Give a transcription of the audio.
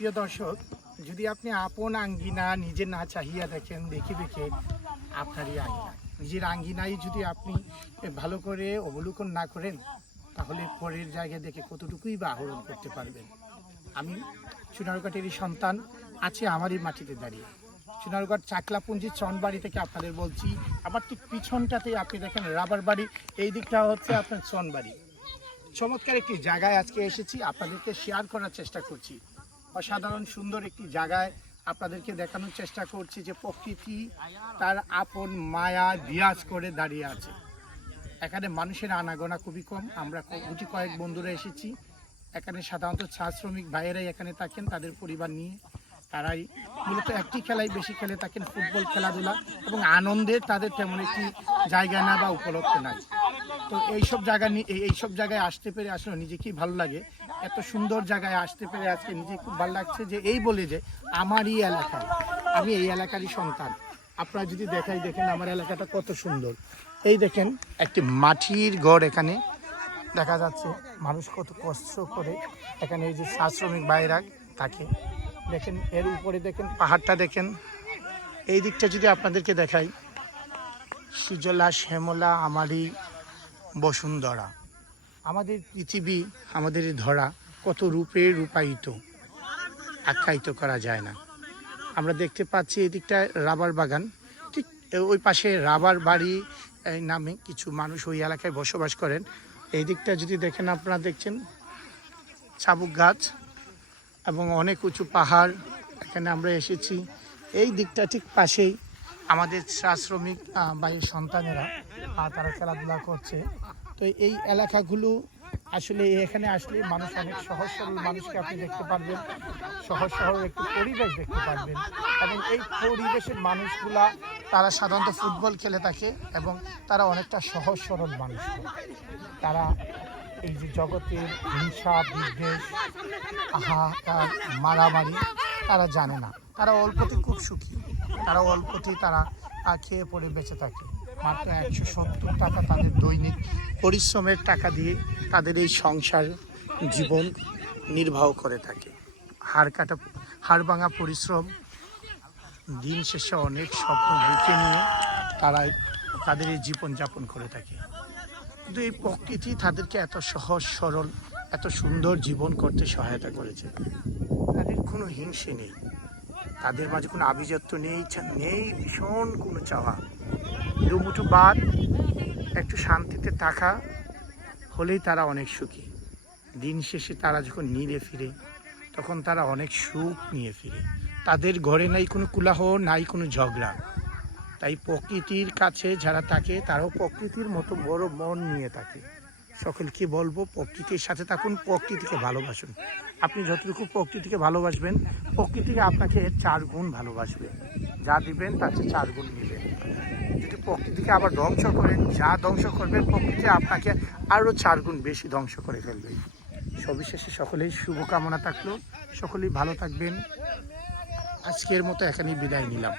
প্রিয় দর্শক, যদি আপনি আপন আঙ্গিনা নিজে না চাহিয়া দেখেন, দেখে দেখে আপনারই আঙ্গিনা। নিজের আঙ্গিনাই যদি আপনি ভালো করে অবলোকন না করেন, তাহলে পরের জায়গা দেখে কতটুকুই বা আহরণ করতে পারবেন। আমি চুনারঘাটেরই সন্তান আছে আমারই মাটিতে দাঁড়িয়ে। চুনারঘাট চাকলাপুঞ্জি চনবাড়ি থেকে আপনাদের বলছি, আবার ঠিক পিছনটাতে আপনি দেখেন রাবার বাড়ি, এই দিকটা হচ্ছে আপনার চনবাড়ি। চমৎকার একটি জায়গায় আজকে এসেছি, আপনাদেরকে শেয়ার করার চেষ্টা করছি। অসাধারণ সুন্দর একটি জায়গায় আপনাদেরকে দেখানোর চেষ্টা করছি যে প্রকৃতি তার আপন মায়া বিরাজ করে দাঁড়িয়ে আছে। এখানে মানুষের আনাগোনা খুবই কম। আমরা গুটি কয়েক বন্ধুরা এসেছি। এখানে সাধারণত চা শ্রমিক ভাইয়েরাই এখানে থাকেন, তাদের পরিবার নিয়ে। তারাই মূলত একটি খেলাই বেশি খেলে থাকেন, ফুটবল, খেলাধুলা এবং আনন্দে তাদের তেমন একটি জায়গা না বা উপলব্ধ নাই। তো এইসব জায়গা নিয়ে এই- এইসব জায়গায় আসতে পেরে আসলে নিজেকেই ভালো লাগে। এত সুন্দর জায়গায় আসতে পেরে আজকে নিজে খুব ভালো লাগছে যে এই বলে যে আমারই এলাকা। আমি এই এলাকারই সন্তান। আপনারা যদি দেখাই, দেখেন আমার এলাকাটা কত সুন্দর। এই দেখেন একটি মাটির ঘর এখানে। দেখা যাচ্ছে মানুষ কত কষ্ট করে এখানে এই যে শ্রমিক বাইরা থাকে। দেখেন, এর উপরে দেখেন পাহাড়টা দেখেন। এই দিকটা যদি আপনাদেরকে দেখাই, সুজলা, শ্যামলা, আমারই বসুন্ধরা। আমাদের পৃথিবী, আমাদের ধরা কত রূপে রূপায়িত? আখ্যায়িত করা যায় না। আমরা দেখতে পাচ্ছি এই দিকটা রাবার বাগান। ঠিক ওই পাশে রাবার বাড়ি নামে কিছু মানুষ ওই এলাকায় বসবাস করেন। এই দিকটা যদি দেখেন আপনারা দেখছেন, চাবুক গাছ এবং অনেক উঁচু পাহাড়। এখানে আমরা এসেছি। এই দিকটা ঠিক পাশেই আমাদের চা শ্রমিক বাড়ির সন্তানেরা তারা খেলাধুলা করছে। তো এই এলাকাগুলো আসলে এখানে আসলে মানুষ অনেক সহজ সরল মানুষকে আপনি দেখতে পারবেন, সহজ সরল একটি পরিবেশ দেখতে পারবেন। এবং এই পরিবেশের মানুষগুলা, তারা সাধারণত ফুটবল খেলে থাকে এবং তারা অনেকটা সহজ সরল মানুষ। তারা এই যে জগতের হিংসা, বিদ্বেষ, হাহাকার, মারামারি, তারা জানে না। তারা অল্পতে খুব সুখী। তারা অল্পতেই তারা খেয়ে পড়ে বেঁচে থাকে। মাত্র একশো সত্তর টাকা তাদের দৈনিক পরিশ্রমের টাকা দিয়ে তাদের এই সংসার জীবন নির্বাহ করে থাকে। হাড় কাটা হাড় ভাঙা পরিশ্রম, দিন শেষে অনেক স্বপ্ন বুকে নিয়ে তারা তাদের এই জীবনযাপন করে থাকে। কিন্তু এই প্রকৃতি তাদেরকে এত সহজ, সরল, এত সুন্দর জীবন করতে সহায়তা করেছে। তাদের কোনো হিংসে নেই। তাদের মাঝে কোনো আভিজাত্য নেই নেই ভীষণ কোনো চাওয়া। দুমুঠো বাদ, একটু শান্তিতে থাকা, হলেই তারা অনেক সুখী। দিন শেষে তারা যখন নিরে ফিরে, তখন তারা অনেক সুখ নিয়ে ফিরে। তাদের ঘরে নাই কোনো কুলাহ, নাই কোনো ঝগড়া। তাই প্রকৃতির কাছে যারা থাকে, তারাও প্রকৃতির মতো বড় মন নিয়ে থাকে। সকলকে বলব? প্রকৃতির সাথে থাকুন, প্রকৃতিকে ভালোবাসুন। আপনি যতটুকু প্রকৃতিকে ভালোবাসবেন, প্রকৃতিকে আপনাকে চার গুণ ভালোবাসবে। যা দিবেন চেয়ে চার গুণ নেবেন যদি প্রকৃতিকে আবার ধ্বংস করেন যা ধ্বংস করবেন প্রকৃতি আপনাকে আরও চারগুণ বেশি ধ্বংস করে ফেলবে। সবিশেষে সকলেই শুভকামনা থাকল। সকলেই ভালো থাকবেন। আজকের মতো এখানেই বিদায় নিলাম।